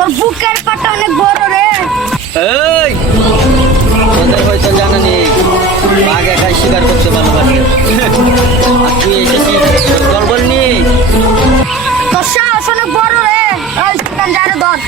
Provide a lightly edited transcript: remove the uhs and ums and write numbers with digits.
তোর বুকের পাটা অনেক বড় রে। এই তোদের হয়তো জানা নেই বাঘ একাই শিকার করতে ভালোবাসে। আর তুই এসেছিস তোর দলবল নিয়ে। তোর সাহস অনেক বড় রে। এই সুলতান, যা রে ধর।